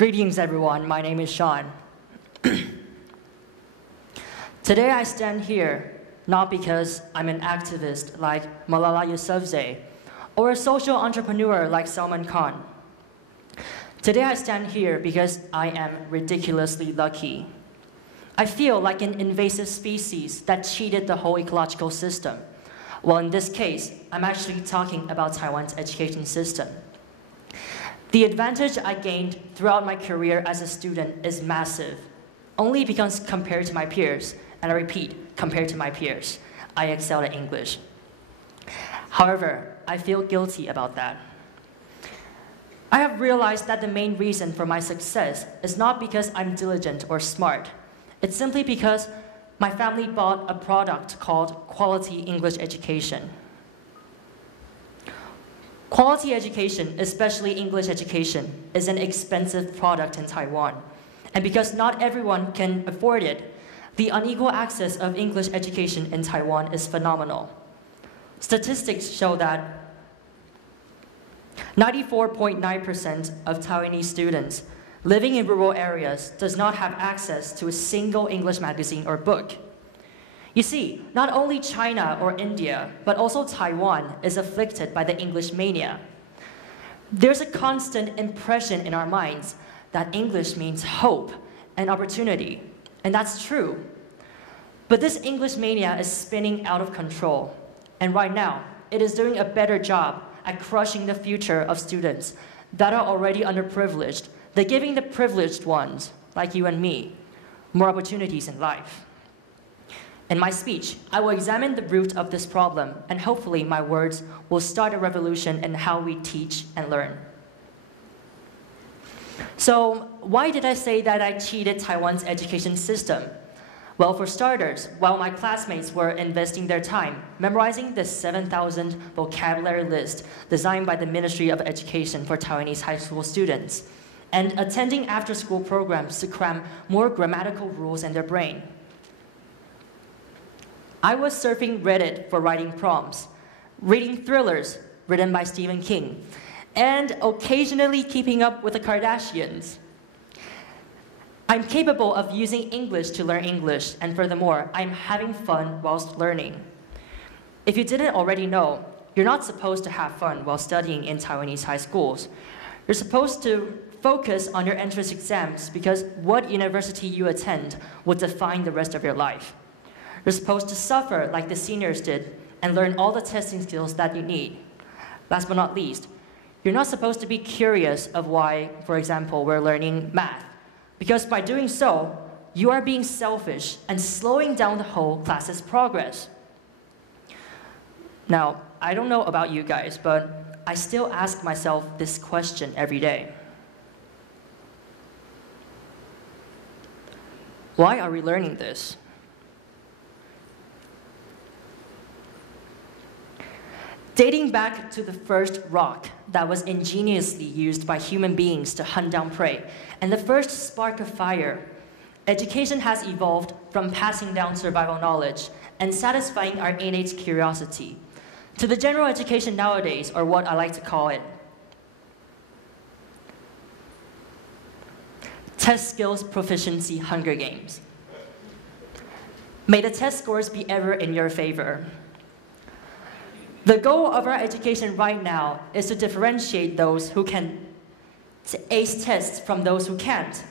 Greetings, everyone. My name is Sean. Today I stand here not because I'm an activist like Malala Yousafzai or a social entrepreneur like Salman Khan. Today I stand here because I am ridiculously lucky. I feel like an invasive species that cheated the whole ecological system. Well, in this case, I'm actually talking about Taiwan's education system. The advantage I gained throughout my career as a student is massive, only because compared to my peers, and I repeat, compared to my peers, I excelled at English. However, I feel guilty about that. I have realized that the main reason for my success is not because I'm diligent or smart. It's simply because my family bought a product called quality English education. Quality education, especially English education, is an expensive product in Taiwan. And because not everyone can afford it, the unequal access of English education in Taiwan is phenomenal. Statistics show that 94.9% of Taiwanese students living in rural areas does not have access to a single English magazine or book. You see, not only China or India, but also Taiwan is afflicted by the English mania. There's a constant impression in our minds that English means hope and opportunity, and that's true. But this English mania is spinning out of control, and right now, it is doing a better job at crushing the future of students that are already underprivileged. They're giving the privileged ones, like you and me, more opportunities in life. In my speech, I will examine the root of this problem, and hopefully my words will start a revolution in how we teach and learn. So, why did I say that I cheated Taiwan's education system? Well, for starters, while my classmates were investing their time memorizing the 7,000 vocabulary list designed by the Ministry of Education for Taiwanese high school students, and attending after-school programs to cram more grammatical rules in their brain, I was surfing Reddit for writing prompts, reading thrillers written by Stephen King, and occasionally keeping up with the Kardashians. I'm capable of using English to learn English, and furthermore, I'm having fun whilst learning. If you didn't already know, you're not supposed to have fun while studying in Taiwanese high schools. You're supposed to focus on your entrance exams because what university you attend will define the rest of your life. You're supposed to suffer like the seniors did and learn all the testing skills that you need. Last but not least, you're not supposed to be curious of why, for example, we're learning math. Because by doing so, you are being selfish and slowing down the whole class's progress. Now, I don't know about you guys, but I still ask myself this question every day. Why are we learning this? Dating back to the first rock that was ingeniously used by human beings to hunt down prey, and the first spark of fire, education has evolved from passing down survival knowledge and satisfying our innate curiosity to the general education nowadays, or what I like to call it, test skills proficiency Hunger Games. May the test scores be ever in your favor. The goal of our education right now is to differentiate those who can ace tests from those who can't.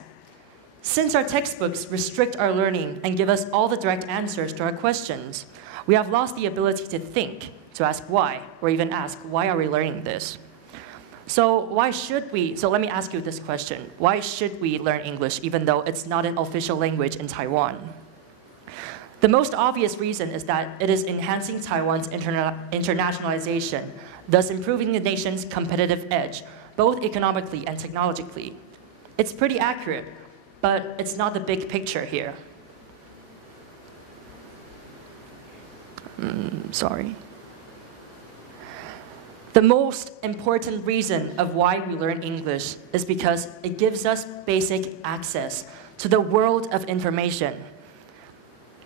Since our textbooks restrict our learning and give us all the direct answers to our questions, we have lost the ability to think, to ask why, or even ask, why are we learning this? So let me ask you this question. Why should we learn English even though it's not an official language in Taiwan? The most obvious reason is that it is enhancing Taiwan's internationalization, thus improving the nation's competitive edge, both economically and technologically. It's pretty accurate, but it's not the big picture here. Sorry. The most important reason of why we learn English is because it gives us basic access to the world of information.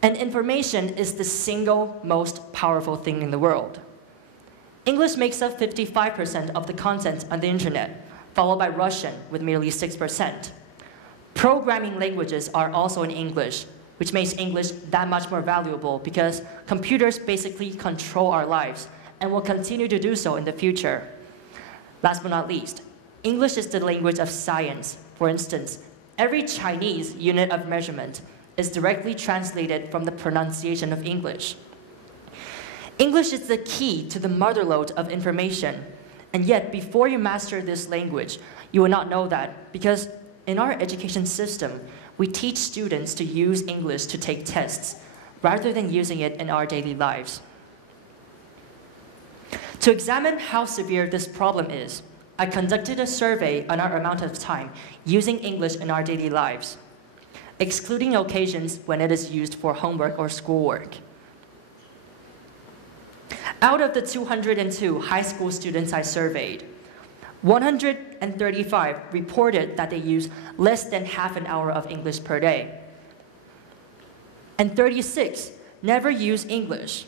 And information is the single most powerful thing in the world. English makes up 55% of the content on the internet, followed by Russian with merely 6%. Programming languages are also in English, which makes English that much more valuable because computers basically control our lives and will continue to do so in the future. Last but not least, English is the language of science. For instance, every Chinese unit of measurement is directly translated from the pronunciation of English. English is the key to the motherlode of information, and yet before you master this language, you will not know that because in our education system, we teach students to use English to take tests rather than using it in our daily lives. To examine how severe this problem is, I conducted a survey on our amount of time using English in our daily lives, excluding occasions when it is used for homework or schoolwork. Out of the 202 high school students I surveyed, 135 reported that they use less than half an hour of English per day, and 36 never use English.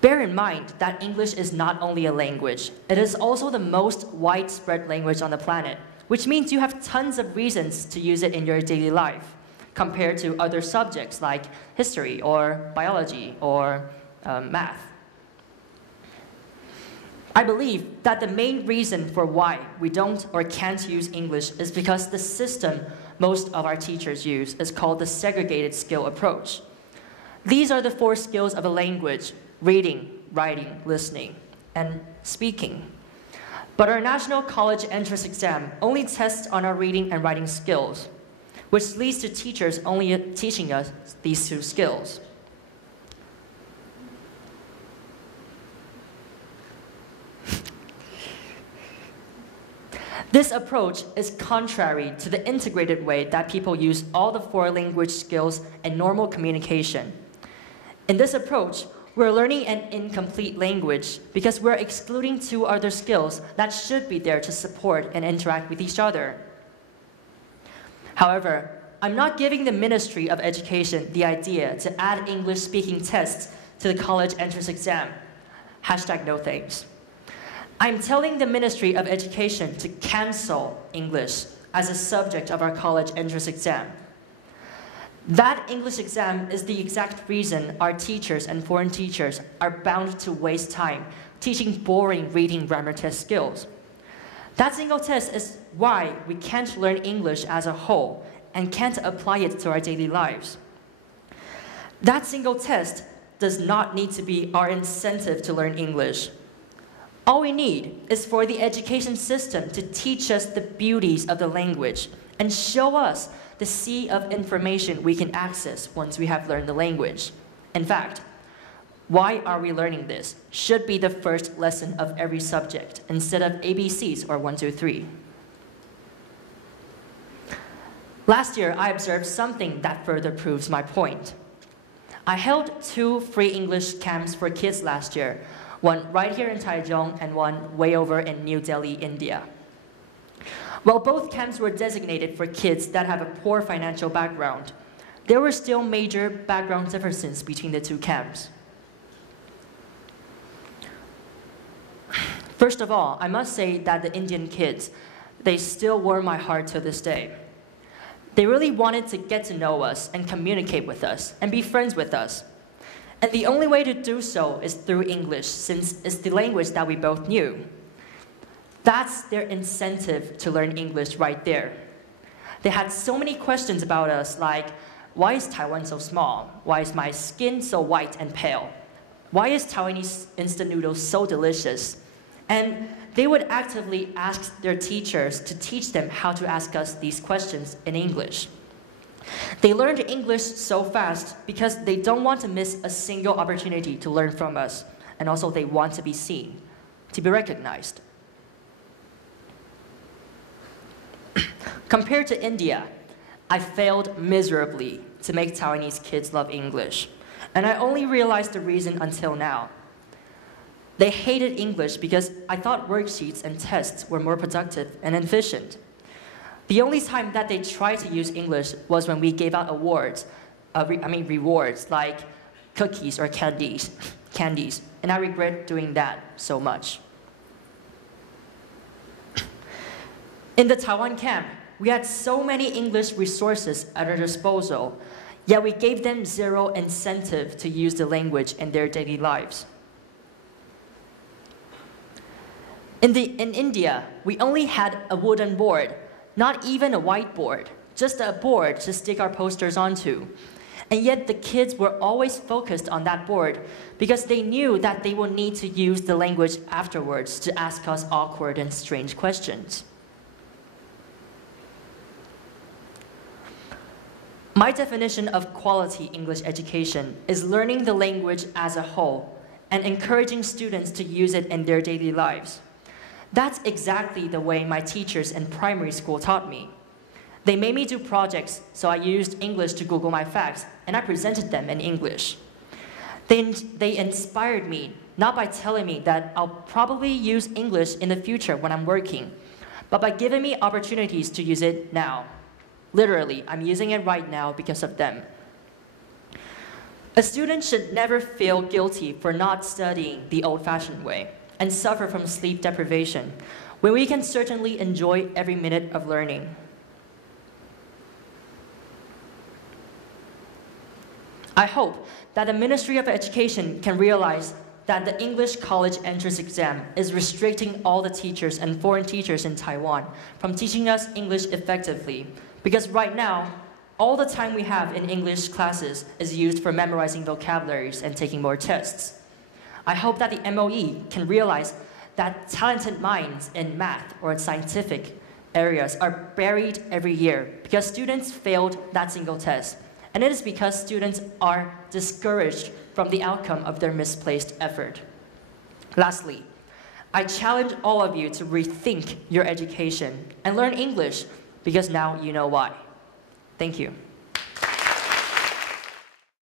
Bear in mind that English is not only a language, it is also the most widespread language on the planet, which means you have tons of reasons to use it in your daily life, compared to other subjects like history or biology or math. I believe that the main reason for why we don't or can't use English is because the system most of our teachers use is called the segregated skill approach. These are the 4 skills of a language: reading, writing, listening, and speaking. But our National College Entrance Exam only tests on our reading and writing skills, which leads to teachers only teaching us these 2 skills. This approach is contrary to the integrated way that people use all the 4 language skills in normal communication. In this approach, we're learning an incomplete language because we're excluding 2 other skills that should be there to support and interact with each other. However, I'm not giving the Ministry of Education the idea to add English speaking tests to the college entrance exam. #no thanks. I'm telling the Ministry of Education to cancel English as a subject of our college entrance exam. That English exam is the exact reason our teachers and foreign teachers are bound to waste time teaching boring reading grammar test skills. That single test is why we can't learn English as a whole and can't apply it to our daily lives. That single test does not need to be our incentive to learn English. All we need is for the education system to teach us the beauties of the language and show us the sea of information we can access once we have learned the language. In fact, why are we learning this should be the first lesson of every subject instead of ABCs or 1, 2, 3. Last year, I observed something that further proves my point. I held 2 free English camps for kids last year, one right here in Taiwan and one way over in New Delhi, India. While both camps were designated for kids that have a poor financial background, there were still major background differences between the 2 camps. First of all, I must say that the Indian kids, they still warm my heart to this day. They really wanted to get to know us and communicate with us and be friends with us. And the only way to do so is through English, since it's the language that we both knew. That's their incentive to learn English right there. They had so many questions about us like, why is Taiwan so small? Why is my skin so white and pale? Why is Taiwanese instant noodles so delicious? And they would actively ask their teachers to teach them how to ask us these questions in English. They learned English so fast because they don't want to miss a single opportunity to learn from us, and also they want to be seen, to be recognized. Compared to India, I failed miserably to make Taiwanese kids love English, and I only realized the reason until now. They hated English because I thought worksheets and tests were more productive and efficient. The only time that they tried to use English was when we gave out rewards like cookies or candies, and I regret doing that so much. In the Taiwan camp, we had so many English resources at our disposal, yet we gave them zero incentive to use the language in their daily lives. In India, we only had a wooden board, not even a whiteboard, just a board to stick our posters onto. And yet the kids were always focused on that board because they knew that they would need to use the language afterwards to ask us awkward and strange questions. My definition of quality English education is learning the language as a whole and encouraging students to use it in their daily lives. That's exactly the way my teachers in primary school taught me. They made me do projects, so I used English to Google my facts, and I presented them in English. They inspired me, not by telling me that I'll probably use English in the future when I'm working, but by giving me opportunities to use it now. Literally, I'm using it right now because of them. A student should never feel guilty for not studying the old-fashioned way and suffer from sleep deprivation, when we can certainly enjoy every minute of learning. I hope that the Ministry of Education can realize that the English college entrance exam is restricting all the teachers and foreign teachers in Taiwan from teaching us English effectively, because right now, all the time we have in English classes is used for memorizing vocabularies and taking more tests. I hope that the MOE can realize that talented minds in math or scientific areas are buried every year because students failed that single test. And it is because students are discouraged from the outcome of their misplaced effort. Lastly, I challenge all of you to rethink your education and learn English because now you know why. Thank you.